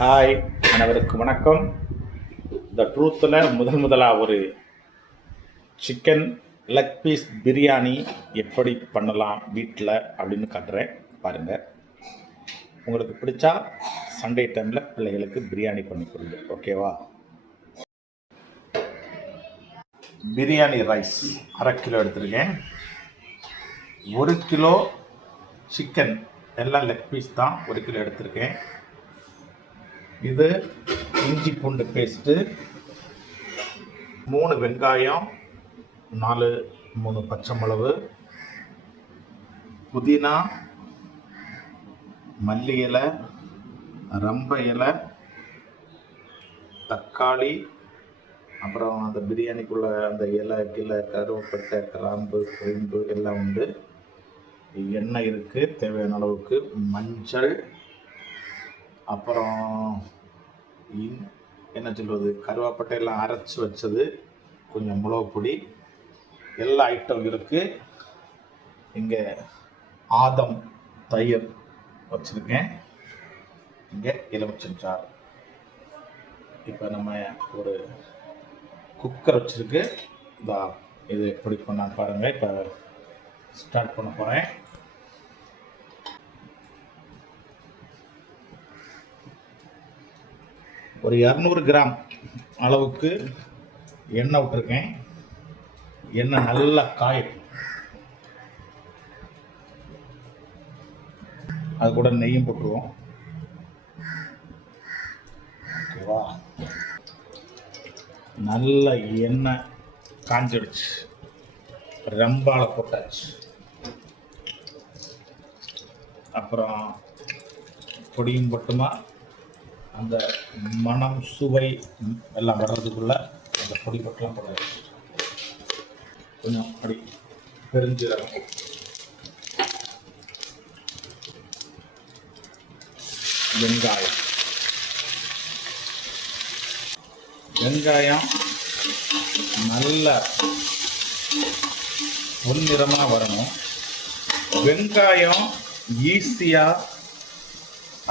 Hi, அனைவருக்கும் வணக்கம். த ட்ரூத்தில் முதலாக ஒரு சிக்கன் லெக் பீஸ் பிரியாணி எப்படி பண்ணலாம் வீட்டில் அப்படின்னு காட்டுறேன் பாருங்கள். உங்களுக்கு பிடிச்சா சண்டே டைமில் பிள்ளைகளுக்கு பிரியாணி பண்ணி கொடுங்க, ஓகேவா? பிரியாணி ரைஸ் 1/2 கிலோ எடுத்துருக்கேன். 1 கிலோ சிக்கன் எல்லாம் லெக் பீஸ் தான் 1 கிலோ எடுத்திருக்கேன். இது இஞ்சி பூண்டு பேஸ்ட்டு, 3 வெங்காயம், 3 பச்சை மிளகு, புதினா, மல்லி இலை, ரம்ப இலை, தக்காளி, அப்புறம் அந்த பிரியாணிக்குள்ள அந்த இலை கருவேப்பட்டை, கிராம்பு, கிரிம்பு எல்லாம் உண்டு. எண்ணெய் இருக்குது தேவையான அளவுக்கு, மஞ்சள், அப்புறம் என்ன சொல்வது, கருவேப்பட்டையெல்லாம் அரைச்சி வச்சது, கொஞ்சம் மிளகு பொடி, எல்லா ஐட்டம் இருக்குது. இங்கே ஆதம் தயிர் வச்சுருக்கேன். இங்கே எலுமிச்சஞ்சாறு. இப்போ நம்ம ஒரு குக்கர் வச்சுருக்கு. இது எப்படி பண்ணான்னு பாருங்கள். இப்போ ஸ்டார்ட் பண்ண போகிறேன். ஒரு 200 கிராம் அளவுக்கு எண்ணெய் விட்டுருக்கேன். எண்ணெய் நல்லா காயும். அது கூட நெய்யும் போட்டுருவோம், ஓகேவா? நல்ல எண்ணெய் காஞ்சிடுச்சு. ரம்பால போட்டாச்சு. அப்புறம் பொடியும் போட்டுமா அந்த மனம் சுவை எல்லாம் வர்றதுக்குள்ள அந்த பொடி பொட்டெல்லாம் போட்டாச்சு. கொஞ்சம் அப்படி பெருஞ்சீரகம், வெங்காயம் நல்ல பொன்னிறமாக வரணும். வெங்காயம் ஈஸியாக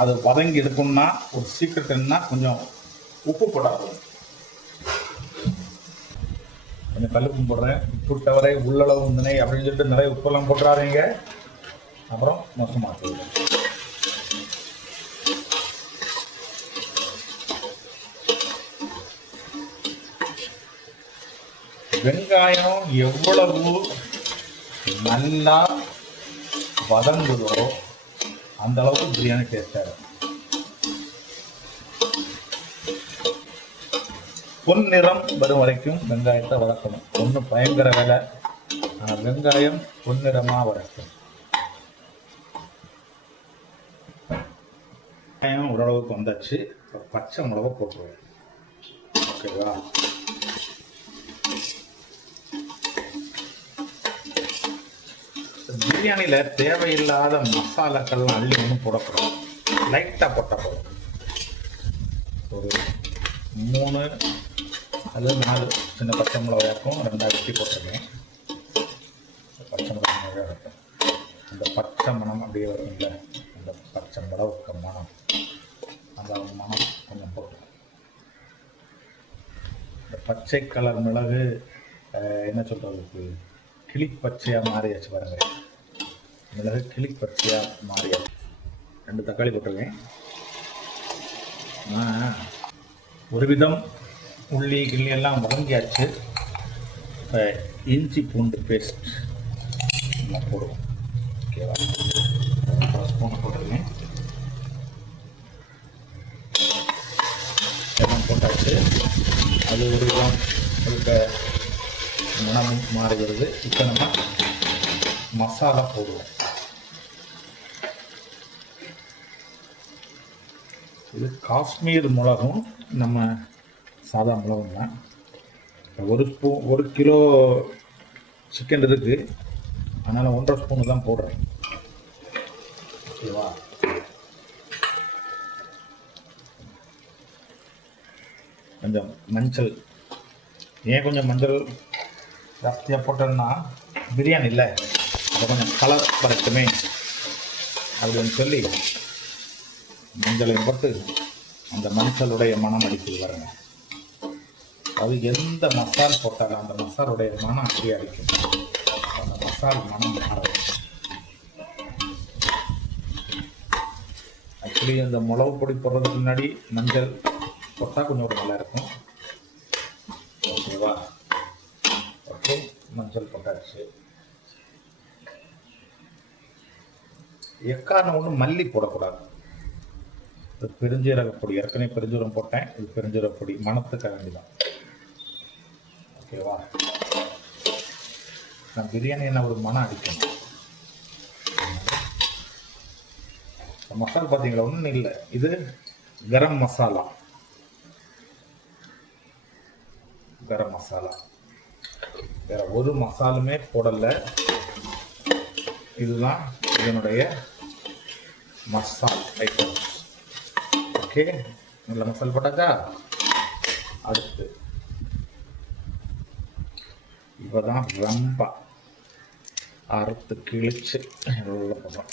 அது வதங்கி எடுக்கணும்னா ஒரு சீக்கிரட் என்னன்னா கொஞ்சம் உப்பு போடாது. கொஞ்சம் கல்லுப்பு போடுறேன். புட்டவரை உள்ளளவு முந்தினை அப்படின்னு சொல்லிட்டு நிறைய உப்பெல்லாம் போட்டுறாதீங்க, அப்புறம் மோசமாக போயிடும். வெங்காயம் எவ்வளவு நல்லா வதங்குதோ அந்த அளவுக்கு பிரியாணி டேஸ்டாக இருக்கும். பொன்னிறம் வரும் வரைக்கும் வெங்காயத்தை வதக்கணும். ஒன்றும் பயங்கர வேலை, வெங்காயம் பொன்னிறமாக வதக்கும். வெங்காயம் ஓரளவுக்கு வந்தாச்சு. பச்சை மிளகா போட்டுருவேன், ஓகேவா? பிரியாணியில் தேவையில்லாத மசாலாக்கள்லாம் அள்ளி ஒன்றும் போடக்கூடாது. லைட்டாக போட்டால் போதும். ஒரு 3 அல்லது 4 சின்ன பச்சை மிளகாய்க்கும் 2 வெட்டி போட்டிருக்கேன். பச்சை மிளகாய் இருக்கும். அந்த பச்சை மணம் அப்படியே வரும்ல, அந்த பச்சை மிளகுக்கு மணம், அந்த மணம் கொஞ்சம் போட்டு. இந்த பச்சை கலர் மிளகு என்ன சொல்கிறதுக்கு கிளிப்பச்சையாக மாறியாச்சு பாருங்கள். மிளகு கிளிப்பச்சையாக மாறியாச்சு. 2 தக்காளி போட்டிருக்கேன். ஒரு விதம் உள்ளி கிள்ளி எல்லாம் வதங்கியாச்சு. இப்போ இஞ்சி பூண்டு பேஸ்ட் எல்லாம் போடுவோம், ஓகேவா? 1 ஸ்பூன் போட்டிருக்கேன். எல்லாம் போட்டாச்சு. அது ஒரு விதம் உங்களுக்கு மணமும் மாறி வருது. இப்போ நம்ம மசாலா போடுவோம். இது காஷ்மீர் மிளகும் நம்ம சாதா மிளகும் தான். 1 கிலோ சிக்கன் இருக்குது, அதனால் 1.5 ஸ்பூனு தான் போடுறேன், ஓகேவா? கொஞ்சம் மஞ்சள். ஏன் கொஞ்சம் மஞ்சள் ஜாஸ்தியாக போட்டோம்னா பிரியாணி இல்லை, அதை கொஞ்சம் கலர் வரட்டுமே அப்படின்னு சொல்லி மஞ்சளையும் போட்டு அந்த மஞ்சளுடைய மனம் அடிக்குது பாருங்க. அது எந்த மசால் போட்டாலும் அந்த மசாலுடைய மனம் அப்படியே அடிக்கும். அந்த மசால் மனம் மாறும். ஆக்சுவலி அந்த மிளகு பொடி போடுறதுக்கு முன்னாடி மஞ்சள் போட்டால் கொஞ்சம் நல்லா இருக்கும். ஓகேவா? ஓகே, மஞ்சள் போட்டாச்சு. எக்காரணம் ஒன்று மல்லி போடக்கூடாது. இது பெருஞ்சீரக பொடி, ஏற்கனவே பெருஞ்சீரகம் போட்டேன். இது பெருஞ்சீரக பொடி மணத்துக்காக வேண்டிதான். ஓகேவா? நான் பிரியாணி என்ன ஒரு மனம் அடிக்கணும். மசாலா பார்த்தீங்களா, ஒன்றும் இல்லை. இது கரம் மசாலா. கரம் மசாலா வேற ஒரு மசாலுமே போடலை. இதுதான் இதனுடைய மசால் ஐட்டம். ஓகே, நல்ல மசாலா போட்டாச்சா? அடுத்து இப்போதான் ரம்பா அறுத்து கிழிச்சு உள்ள போடுறோம்.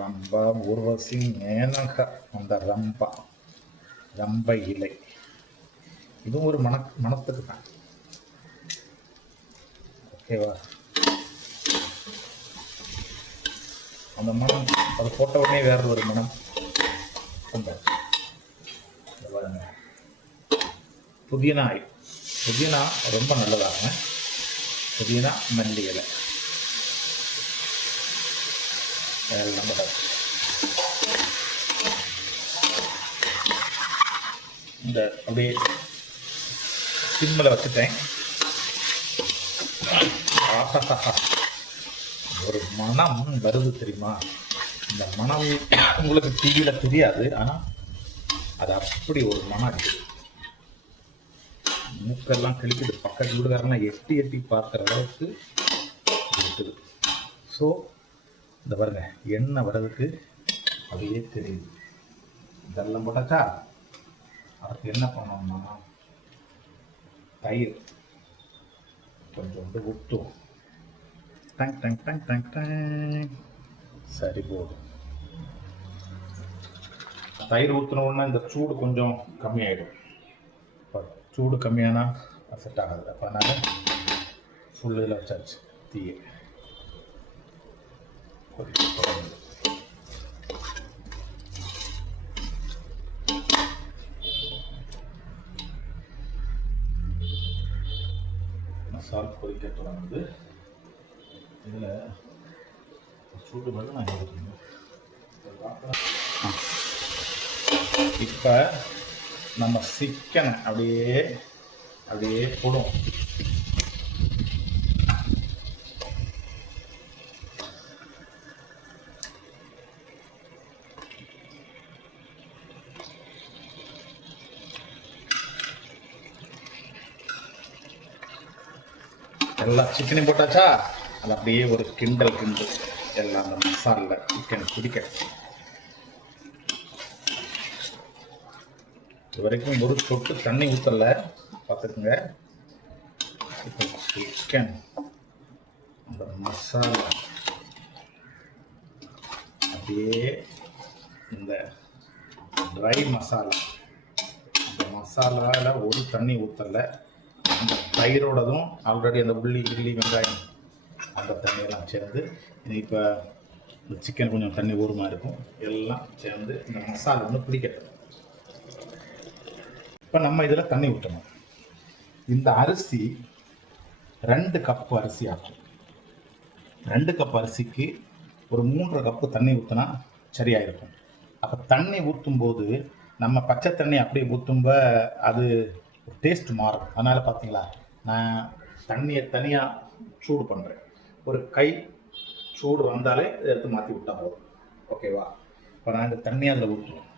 ரம்பா, ஊர்வசி, மேனக, அந்த ரம்ப இலை. இதுவும் ஒரு மணத்துக்கு தான். ஓகேவா? அந்த மனம் அது போட்ட உடனே வேற ஒரு மனம். புதினா ரொம்ப நல்லதாங்க. புதினா, மல்லி இலை எல்லாம் போட்டாச்சு. இந்த அப்படியே சிம்மில் வச்சுட்டேன். ஒரு மனம் வருது தெரியுமா? இந்த மனம் உங்களுக்கு டிவியில் தெரியாது, ஆனால் அது அப்படி ஒரு மனம் இருக்குது. மூக்கெல்லாம் கிழிக்குது. பக்கத்து வீடுகாரெல்லாம் எட்டி பார்க்குற அளவுக்கு இருக்குது. ஸோ இந்த பாருங்க, எண்ணெய் வர்றதுக்கு அப்படியே தெரியுது. இதெல்லாம் போட்டாச்சா? அதுக்கு என்ன பண்ணோம்னா தயிர் கொஞ்சோண்டு ஊற்றும். Tongue tongue tongue tongue tongue. சரி போதும். தயிர் ஊற்றின உடனே இந்த சூடு கொஞ்சம் கம்மியாயிடும். இப்போ சூடு கம்மியானா செட் ஆகாது. அப்போ அதனால் ஃபுல் இதில் வச்சாச்சு தீயை. மசால் கொதிக்க தொடங்குது. இதில் சூடு வந்து நான் எடுக்கணும். இப்போ நம்ம சிக்கனை அப்படியே போடும். எல்லா சிக்கனையும் போட்டாச்சா? அது அப்படியே ஒரு கிண்டு எல்லாம் அந்த மசாலில் சிக்கன் பிடிக்க. இது வரைக்கும் ஒரு சொட்டு தண்ணி ஊற்றல, பார்த்துக்குங்க. இப்போ சிக்கன் அந்த மசாலா அப்படியே இந்த ட்ரை மசாலா, இந்த மசாலாவில் ஒரு தண்ணி ஊற்றலை. அந்த தயிரோடதும் ஆல்ரெடி அந்த உள்ளி வெங்காயம் அந்த தண்ணியெல்லாம் சேர்ந்து, இப்போ இந்த சிக்கன் கொஞ்சம் தண்ணி ஊறுமா இருக்கும், எல்லாம் சேர்ந்து இந்த மசாலா ஒன்று பிடிக்கட்டும். இப்போ நம்ம இதில் தண்ணி ஊற்றணும். இந்த அரிசி 2 கப்பு அரிசி ஆகும். 2 கப் அரிசிக்கு ஒரு 3.5 கப்பு தண்ணி ஊற்றினா சரியாக இருக்கும். அப்போ தண்ணி ஊற்றும்போது நம்ம பச்சை தண்ணி அப்படியே ஊற்றும்ப அது டேஸ்ட் மாறும். அதனால் பார்த்தீங்களா, நான் தண்ணியை தனியாக சூடு பண்ணுறேன். ஒரு கை சூடு வந்தாலே எடுத்து மாற்றி விட்டால் போதும். ஓகேவா? இப்போ நான் இந்த தண்ணி அதில் ஊற்றுவேன்.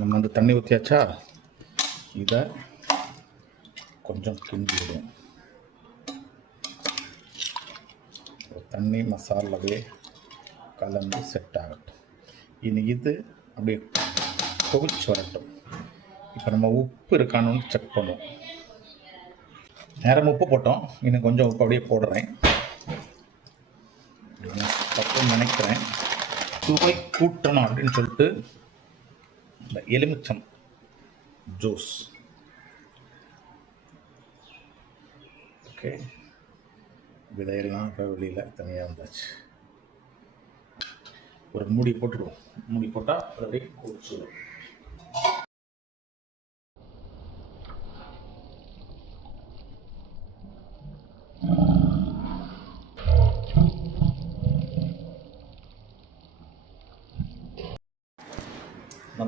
நம்ம அந்த தண்ணி ஊற்றியாச்சா? இதை கொஞ்சம் கிண்டி விடுவோம். தண்ணி மசாலாவே கலந்து செட் ஆகட்டும். இனி இது அப்படியே கொதிச்சு வரட்டும். இப்போ நம்ம உப்பு இருக்கானு செக் பண்ணுவோம். நேரம் உப்பு போட்டோம், இன்னும் கொஞ்சம் உப்பு அப்படியே போடுறேன். தப்புன்னு நினைக்கிறேன். சுவை கூட்டணும் அப்படின்னு சொல்லிட்டு இந்த எலுமிச்சம் ஜூஸ். ஓகே, விதையெல்லாம் இப்போ வெளியில் தனியாக வந்தாச்சு. ஒரு மூடி போட்டுடுவோம். மூடி போட்டால் அது அப்படியே குடிச்சிடும்.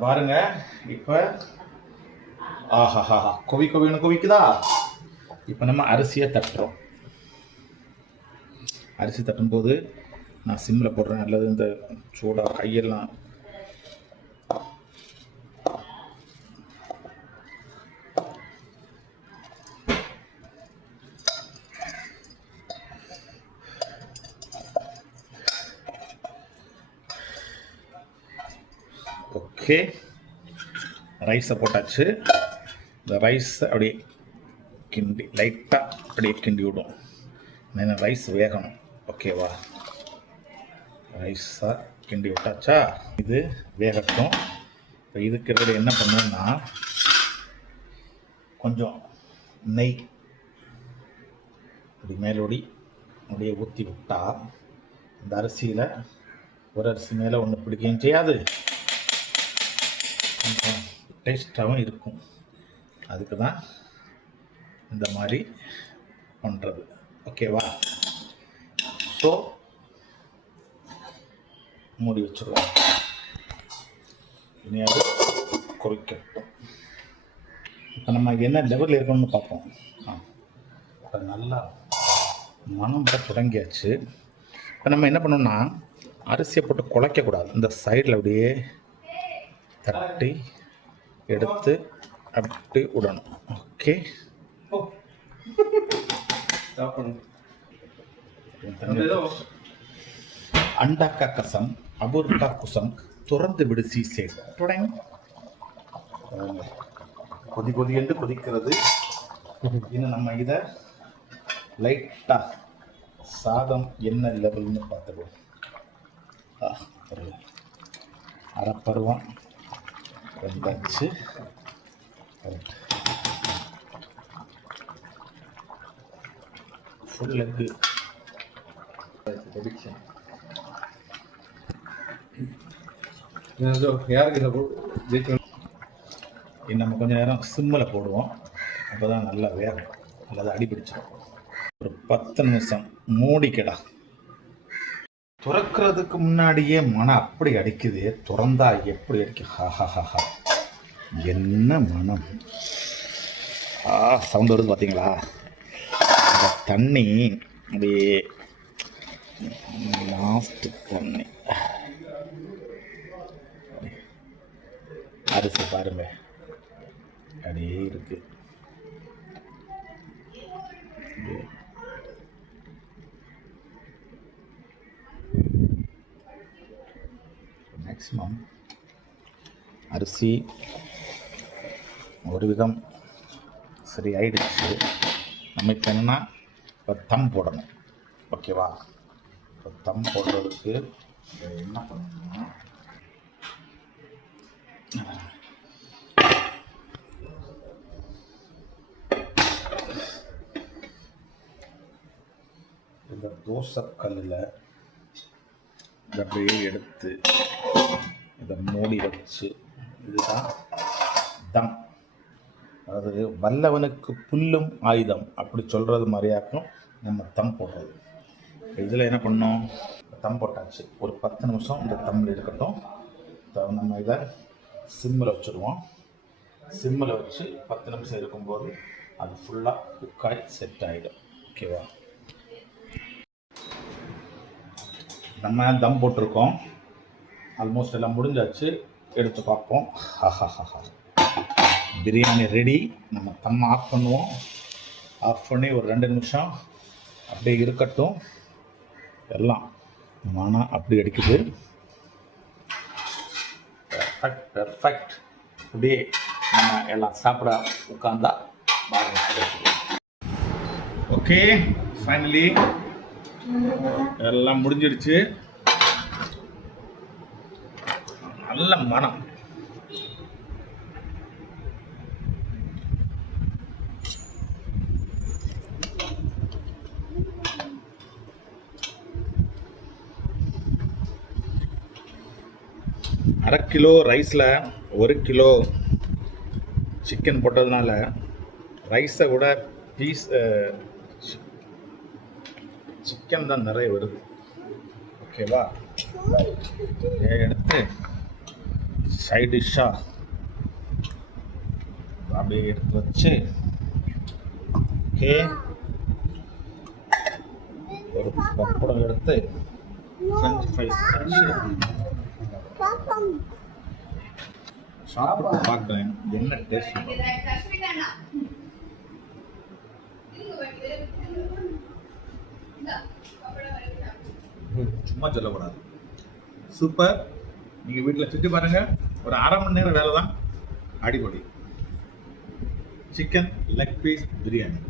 பாருங்க, இப்போ ஆஹாஹா குவிக்குதா. இப்போ நம்ம அரிசியை தட்டுறோம். அரிசி தட்டும்போது நான் சிம்மில் போடுறேன், அல்லது இந்த சூடாக கையெல்லாம் ஓகே. ரைஸை போட்டாச்சு. இந்த ரைஸை அப்படியே கிண்டி லைட்டாக அப்படியே கிண்டி விடும். ஏன்னா ரைஸ் வேகணும். ஓகேவா, ரைஸாக கிண்டி விட்டாச்சா, இது வேகட்டும். இப்போ இதுக்கு என்ன பண்ணணும்னா கொஞ்சம் நெய் அப்படி மேலோடி அப்படியே ஊற்றி விட்டால் இந்த அரிசியில் ஒரு அரிசி மேலே ஒன்று பிடிக்கவும் செய்யாது, கொஞ்சம் டேஸ்ட்டாகவும் இருக்கும். அதுக்கு தான் இந்த மாதிரி பண்ணுறது. ஓகேவா, ஸோ மூடி வச்சுருவோம். இனி அது கொதிக்கட்டும். இப்போ நம்ம என்ன லெவலில் இருக்கணும்னு பார்ப்போம். இப்போ நல்லா மனம் தொடங்கியாச்சு. இப்போ நம்ம என்ன பண்ணோம்னா அரிசியை போட்டு குழைக்கக்கூடாது. இந்த சைடில் அப்படியே தட்டி எடுத்து அப்படி விடணும். ஓகே, अंडा का कसम अबूर का कुसम துறந்து விடு சீசே. கொதி கொதி என்று கொதிக்கிறது. இன்னும் நம்ம இதை லைட்டாக சாதம் என்ன லெவல்னு பார்த்துடுவோம். ஒரு அரைப்பருவம் வெந்தாச்சு. ஃபுல் எக்கு நம்ம கொஞ்சம் நேரம் சிம்மில் போடுவோம். அப்போ தான் நல்லா வேகும், அல்லது அடிபிடிச்சிடும். ஒரு 10 நிமிஷம் மூடிக்கடா. துறக்கிறதுக்கு முன்னாடியே மனம் அப்படி அடிக்குது, துறந்தா எப்படி அடிக்கு. ஹாஹாஹா, என்ன மனம்! சவுண்ட் வருது பார்த்தீங்களா? அந்த தண்ணி அப்படியே லாஸ்ட் தண்ணி. அரிசி பாருங்க அப்படியே இருக்கு. மேக்ஸிமம் அரிசி ஒரு விதம் சரி ஆயிடுச்சு. நம்ம இப்போ என்னன்னா இப்போ தம் போடணும். ஓகேவா, இப்போ தம் போடுறதுக்கு என்ன பண்ணணும்னா இந்த தோசைக்கல்லில் இதை அப்படியே எடுத்து இதை மூடி வச்சு, இதுதான் தம். அதாவது வல்லவனுக்கு புல்லும் ஆயுதம் அப்படி சொல்கிறது மாதிரியாக்கும் நம்ம தம் போடுறது. இதில் என்ன பண்ணோம், தம் போட்டாச்சு. ஒரு 10 நிமிஷம் இந்த தம்மில் இருக்கட்டும். நம்ம இதை சிம்மில் வச்சுருவோம். சிம்மில் வச்சு 10 நிமிஷம் இருக்கும்போது அது ஃபுல்லாக குக்காய் செட் ஆகிடும். ஓகேவா, நம்ம தம் போட்டிருக்கோம். ஆல்மோஸ்ட் எல்லாம் முடிஞ்சாச்சு. எடுத்து பார்ப்போம். ஹாஹாஹா, பிரியாணி ரெடி. நம்ம தம் ஆஃப் பண்ணுவோம். ஆஃப் பண்ணி ஒரு 2 நிமிஷம் அப்படியே இருக்கட்டும். எல்லாம் மனம் அப்படி அடிக்குது. Perfect perfect. அப்படியே நம்ம எல்லாம் சாப்பிட உட்காந்தா பாருங்க. ஓகே, ஃபைனலி எல்லாம் முடிஞ்சிடுச்சு. நல்ல மனம். அரை கிலோ ரைஸில் 1 கிலோ சிக்கன் போட்டதுனால ரைஸை விட பீஸ் சிக்கன் தான் நிறைய வருது. ஓகேவா? எடுத்து சைட் டிஷ்ஷாக அப்படியே எடுத்து வச்சு, ஓகே, ஒரு பப்படம் எடுத்து ஃப்ரெஞ்ச் ஃப்ரைஸ் வச்சு சாப்பிட்டு பார்க்குறேன் என்ன டேஸ்ட். சும்மா சொல்லக்கூடாது, சூப்பர். நீங்கள் வீட்டில் செஞ்சு பாருங்கள். ஒரு அரை மணி நேரம் வேலை தான். அடிப்பொடி சிக்கன் லெக் பீஸ் பிரியாணி.